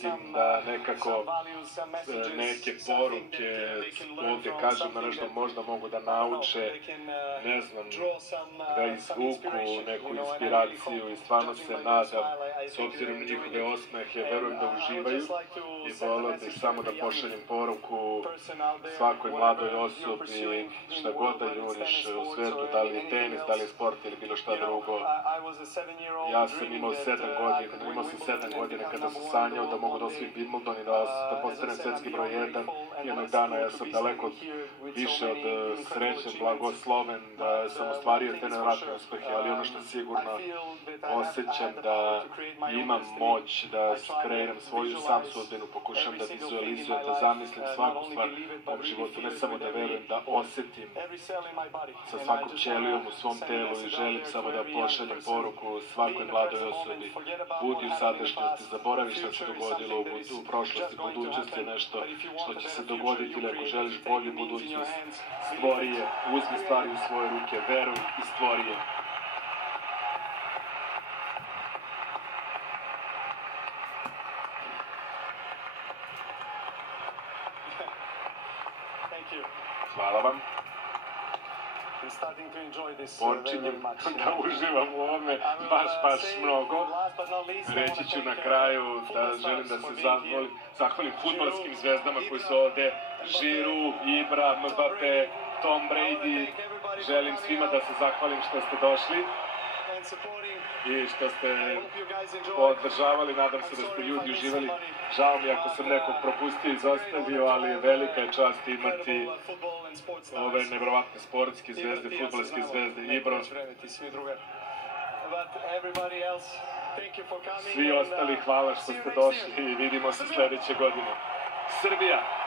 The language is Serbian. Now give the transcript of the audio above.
trudim da nekako neke poruke ovdje kažem na nešto možda mogu da nauče, ne znam, da izvuku neku inspiraciju i stvarno se nadam, s obzirom na njihove osmehe, verujem da uživaju i volio bih samo da pošaljem poruku svakoj mladoj osobi, šta god da juriš u svetu, da li je tenis, da li je sport ili bilo šta drugo. Ja sam imao 7 godina kada sam sanjao da mogu da osvojim Wimbledon i da postanem svetski broj 1. Jednog dana ja sam daleko više od srećen, blagosloven, da sam ostvario te nevratne uspehe, ali ono što sigurno osjećam da imam moć da kreiram svoju sam sudbinu, pokušam da vizualizujem, da zamislim svaku stvar u mom životu, ne samo da verujem, da osjetim sa svakom ćelijom u svom telu i želim samo da pošaljem poruku svakoj mladoj osobi. Budi u sadašnjosti, zaboravi što se dogodilo u prošlosti, budućnosti je nešto što će se dogoditi, ili ako želiš bolju budućnost, stvori je, uzmi stvari u svoje ruke, veruj i stvori je. Hvala vam. Počinjem da uživam u ovome baš mnogo. Reći ću na kraju da želim da se zahvalim fudbalskim zvezdama koji su ovde, Žiru, Ibra, Mbappe, Tom Brady. Želim svima da se zahvalim što ste došli i što ste podržavali, nadam se da ste ljudi uživali. Žao mi ako sam nekog propustio i izostavio, ali velika je čast imati ove nevjerovatne sportske zvezde, fudbalske zvezde, Ibro. Svi ostali hvala što ste došli i vidimo se sledeće godine. Srbija!